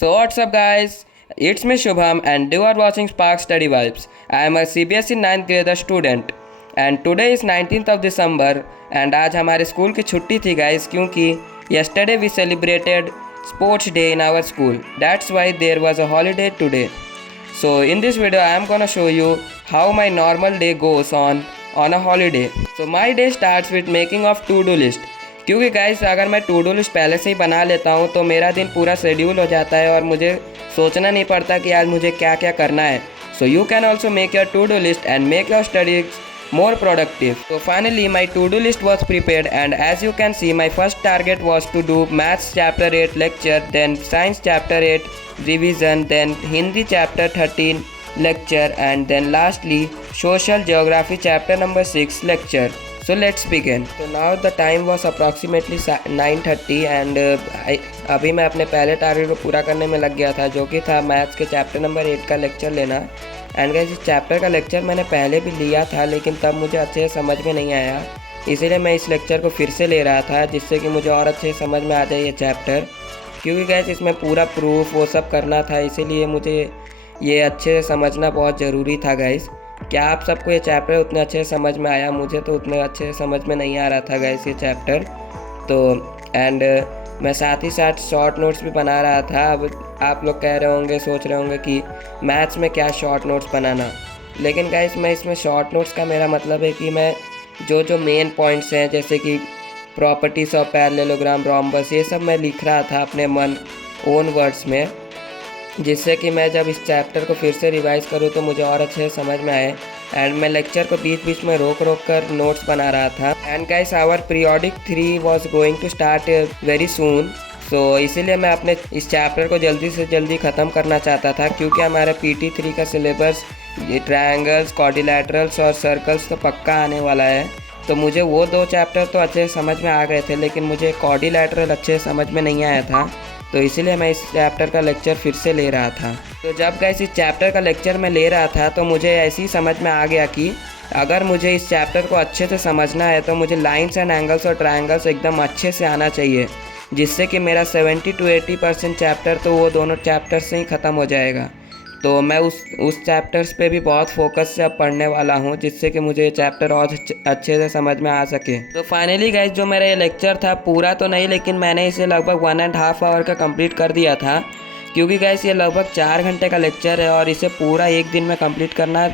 So what's up guys? It's me Shubham and you are watching Spark Study Vibes. I am a CBSE 9th grade student and today is 19th of December and आज हमारे school की छुट्टी थी guys क्योंकि yesterday we celebrated sports day in our school. That's why there was a holiday today. So in this video I am gonna show you how my normal day goes on a holiday. So my day starts with making of to-do list. क्योंकि guys अगर मैं to do list पहले से ही बना लेता हूँ तो मेरा दिन पूरा शेड्यूल हो जाता है और मुझे सोचना नहीं पड़ता कि आज मुझे क्या क्या करना है. So you can also make your to do list and make your studies more productive. So finally my to-do list was prepared and as you can see my first target was to do maths chapter 8 lecture, then science chapter 8 revision, then Hindi chapter 13 lecture and then lastly social geography chapter number 6 lecture. So let's begin. So now the time was approximately 9:30 and अभी मैं अपने पहले target को पूरा करने में लग गया था जो कि था मैथ्स के चैप्टर नंबर 8 का लेक्चर लेना. एंड गाइस इस चैप्टर का लेक्चर मैंने पहले भी लिया था लेकिन तब मुझे अच्छे से समझ में नहीं आया, इसीलिए मैं इस लेक्चर को फिर से ले रहा था जिससे कि मुझे और अच्छे से समझ में आ जाए ये चैप्टर. क्योंकि गाइस इसमें पूरा प्रूफ वो सब करना था, इसीलिए मुझे ये अच्छे से समझना बहुत ज़रूरी था गाइस. क्या आप सबको ये चैप्टर उतने अच्छे से समझ में आया? मुझे तो उतने अच्छे से समझ में नहीं आ रहा था गाइस ये चैप्टर. तो एंड मैं साथ ही साथ शॉर्ट नोट्स भी बना रहा था. अब आप लोग कह रहे होंगे, सोच रहे होंगे कि मैथ्स में क्या शॉर्ट नोट्स बनाना, लेकिन गाइस मैं इसमें शॉर्ट नोट्स का मेरा मतलब है कि मैं जो मेन पॉइंट्स हैं जैसे कि प्रॉपर्टीज ऑफ पैरेललोग्राम, रोम्बस, ये सब मैं लिख रहा था अपने ओन वर्ड्स में, जिससे कि मैं जब इस चैप्टर को फिर से रिवाइज़ करूँ तो मुझे और अच्छे से समझ में आए. एंड मैं लेक्चर को बीच बीच में रोक कर नोट्स बना रहा था. And guys our periodic 3 was going to start very soon. So इसीलिए मैं अपने इस चैप्टर को जल्दी से जल्दी ख़त्म करना चाहता था क्योंकि हमारे PT3 का सिलेबस ट्रायंगल्स, क्वाड्रिलैटरल्स और सर्कल्स तो पक्का आने वाला है. तो मुझे वो 2 चैप्टर तो अच्छे से समझ में आ गए थे लेकिन मुझे क्वाड्रिलैटरल अच्छे से समझ में नहीं आया था, तो इसीलिए मैं इस चैप्टर का लेक्चर फिर से ले रहा था. तो जब गाइस इस चैप्टर का लेक्चर मैं ले रहा था तो मुझे ऐसी समझ में आ गया कि अगर मुझे इस चैप्टर को अच्छे से समझना है तो मुझे लाइंस एंड एंगल्स और ट्रायंगल्स एकदम अच्छे से आना चाहिए, जिससे कि मेरा 70 to 80% चैप्टर तो वो दोनों चैप्टर से ही ख़त्म हो जाएगा. तो मैं उस चैप्टर्स पे भी बहुत फोकस से अब पढ़ने वाला हूँ जिससे कि मुझे ये चैप्टर और अच्छे से समझ में आ सके. तो फाइनली गाइस जो मेरा ये लेक्चर था, पूरा तो नहीं लेकिन मैंने इसे लगभग 1.5 आवर का कंप्लीट कर दिया था. क्योंकि गाइस ये लगभग 4 घंटे का लेक्चर है और इसे पूरा एक दिन में कंप्लीट करना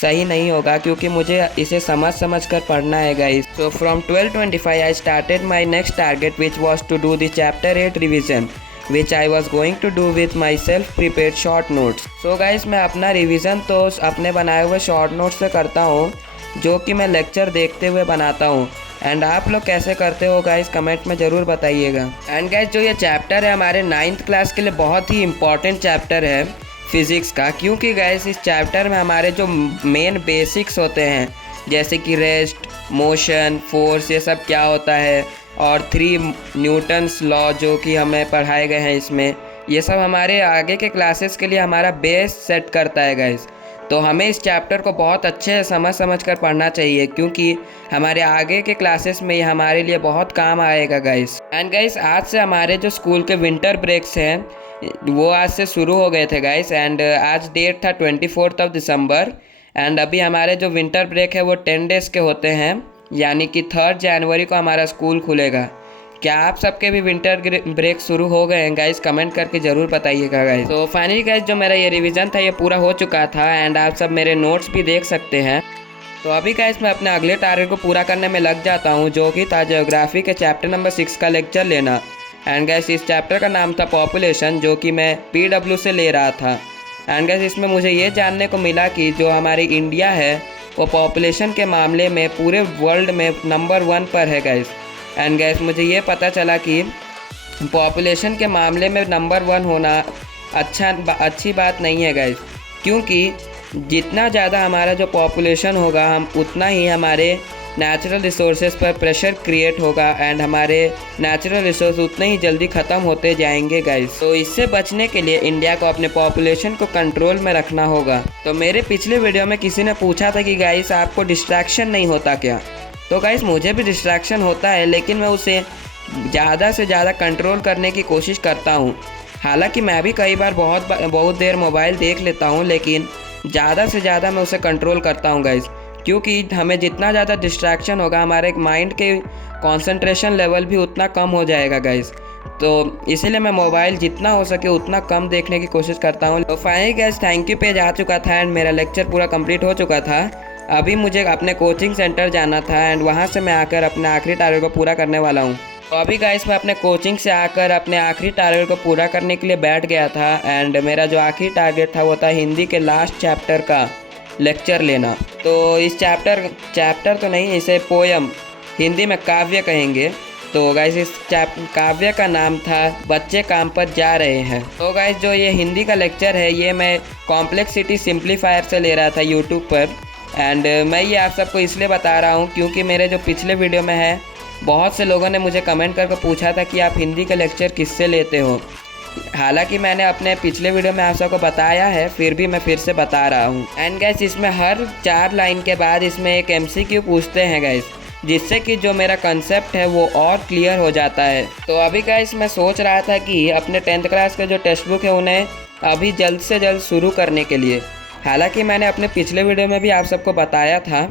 सही नहीं होगा क्योंकि मुझे इसे समझ कर पढ़ना है guys. So from 12:25 I started my next target which was to do the chapter 8 revision which I was going to do with my self prepared short notes. So guys मैं अपना रिवीजन तो अपने बनाए हुए शॉर्ट नोट्स से करता हूँ जो कि मैं लेक्चर देखते हुए बनाता हूँ. एंड आप लोग कैसे करते हो गाइस कमेंट में ज़रूर बताइएगा. एंड गाइस जो ये चैप्टर है हमारे 9th क्लास के लिए बहुत ही इम्पॉर्टेंट चैप्टर है फिज़िक्स का, क्योंकि गाइस इस चैप्टर में हमारे जो मेन बेसिक्स होते हैं जैसे कि रेस्ट, मोशन, फोर्स, ये सब क्या होता है और 3 न्यूटन्स लॉ जो कि हमें पढ़ाए गए हैं इसमें, ये सब हमारे आगे के क्लासेस के लिए हमारा बेस सेट करता है गाइस. तो हमें इस चैप्टर को बहुत अच्छे से समझ कर पढ़ना चाहिए क्योंकि हमारे आगे के क्लासेस में ये हमारे लिए बहुत काम आएगा गाइस. एंड गाइस आज से हमारे जो स्कूल के विंटर ब्रेक्स हैं वो आज से शुरू हो गए थे गाइस. एंड आज डेट था 24 दिसंबर एंड अभी हमारे जो विंटर ब्रेक है वो 10 डेज़ के होते हैं, यानी कि 3 जनवरी को हमारा स्कूल खुलेगा. क्या आप सबके भी विंटर ब्रेक शुरू हो गए हैं गाइस? कमेंट करके ज़रूर बताइएगा गाइस. तो फाइनली गाइस जो मेरा ये रिवीजन था ये पूरा हो चुका था एंड आप सब मेरे नोट्स भी देख सकते हैं. तो अभी गाइस मैं अपने अगले टारगेट को पूरा करने में लग जाता हूँ जो कि था ज्योग्राफी के चैप्टर नंबर 6 का लेक्चर लेना. एंड गाइस इस चैप्टर का नाम था पॉपुलेशन जो कि मैं PW से ले रहा था. एंड गाइस इसमें मुझे ये जानने को मिला कि जो हमारी इंडिया है वो पॉपुलेशन के मामले में पूरे वर्ल्ड में नंबर 1 पर है गाइस. एंड गाइस मुझे ये पता चला कि पॉपुलेशन के मामले में नंबर 1 होना अच्छी बात नहीं है गाइस, क्योंकि जितना ज़्यादा हमारा जो पॉपुलेशन होगा हम उतना ही हमारे नेचुरल रिसोर्सेज पर प्रेशर क्रिएट होगा एंड हमारे नेचुरल रिसोर्स उतने ही जल्दी ख़त्म होते जाएंगे गाइस. तो इससे बचने के लिए इंडिया को अपने पॉपुलेशन को कंट्रोल में रखना होगा. तो मेरे पिछले वीडियो में किसी ने पूछा था कि गाइस आपको डिस्ट्रैक्शन नहीं होता क्या? तो गाइस मुझे भी डिस्ट्रैक्शन होता है लेकिन मैं उसे ज़्यादा से ज़्यादा कंट्रोल करने की कोशिश करता हूँ. हालांकि मैं भी कई बार बहुत देर मोबाइल देख लेता हूँ, लेकिन ज़्यादा से ज़्यादा मैं उसे कंट्रोल करता हूँ गाइस, क्योंकि हमें जितना ज़्यादा डिस्ट्रैक्शन होगा हमारे माइंड के कंसंट्रेशन लेवल भी उतना कम हो जाएगा गाइस। तो इसीलिए मैं मोबाइल जितना हो सके उतना कम देखने की कोशिश करता हूँ। तो finally guys thank you page आ चुका था एंड मेरा लेक्चर पूरा कंप्लीट हो चुका था। अभी मुझे अपने कोचिंग सेंटर जाना था एंड वहाँ से मैं आकर अपने आखिरी टारगेट को पूरा करने वाला हूँ। तो अभी गाइस मैं अपने कोचिंग से आकर अपने आखिरी टारगेट को पूरा करने के लिए बैठ गया था एंड मेरा जो आखिरी टारगेट था वो था हिंदी के लास्ट चैप्टर का लेक्चर लेना। तो इस चैप्टर तो नहीं, इसे पोयम, हिंदी में काव्य कहेंगे। तो गाइस इस काव्य का नाम था बच्चे काम पर जा रहे हैं। तो गाइस जो ये हिंदी का लेक्चर है ये मैं कॉम्प्लेक्सिटी सिंप्लीफायर से ले रहा था यूट्यूब पर एंड मैं ये आप सबको इसलिए बता रहा हूँ क्योंकि मेरे जो पिछले वीडियो में है बहुत से लोगों ने मुझे कमेंट करके पूछा था कि आप हिंदी का लेक्चर किससे लेते हो। हालांकि मैंने अपने पिछले वीडियो में आप सबको बताया है, फिर भी मैं फिर से बता रहा हूँ। एंड गैस इसमें हर 4 लाइन के बाद इसमें एक MCQ पूछते हैं गैस, जिससे कि जो मेरा कंसेप्ट है वो और क्लियर हो जाता है। तो अभी गैस मैं सोच रहा था कि अपने 10th क्लास के जो टेक्स्ट बुक है उन्हें अभी जल्द से जल्द शुरू करने के लिए, हालांकि मैंने अपने पिछले वीडियो में भी आप सबको बताया था,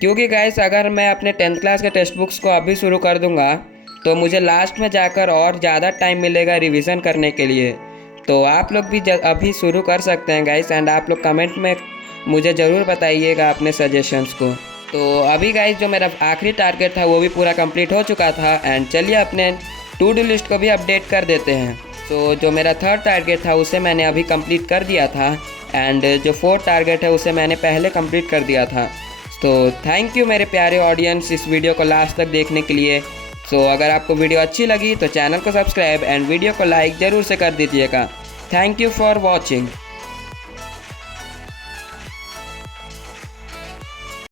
क्योंकि गाइस अगर मैं अपने 10th क्लास के टेक्स्ट बुक्स को अभी शुरू कर दूंगा तो मुझे लास्ट में जाकर और ज़्यादा टाइम मिलेगा रिवीजन करने के लिए। तो आप लोग भी अभी शुरू कर सकते हैं गाइस एंड आप लोग कमेंट में मुझे ज़रूर बताइएगा अपने सजेशंस को। तो अभी गाइस जो मेरा आखिरी टारगेट था वो भी पूरा कंप्लीट हो चुका था एंड चलिए अपने टू डू लिस्ट को भी अपडेट कर देते हैं। तो जो मेरा 3rd टारगेट था उसे मैंने अभी कंप्लीट कर दिया था एंड जो 4th टारगेट है उसे मैंने पहले कंप्लीट कर दिया था। तो थैंक यू मेरे प्यारे ऑडियंस इस वीडियो को लास्ट तक देखने के लिए। अगर आपको वीडियो अच्छी लगी तो चैनल को सब्सक्राइब एंड वीडियो को लाइक ज़रूर से कर दीजिएगा। Thank you for watching.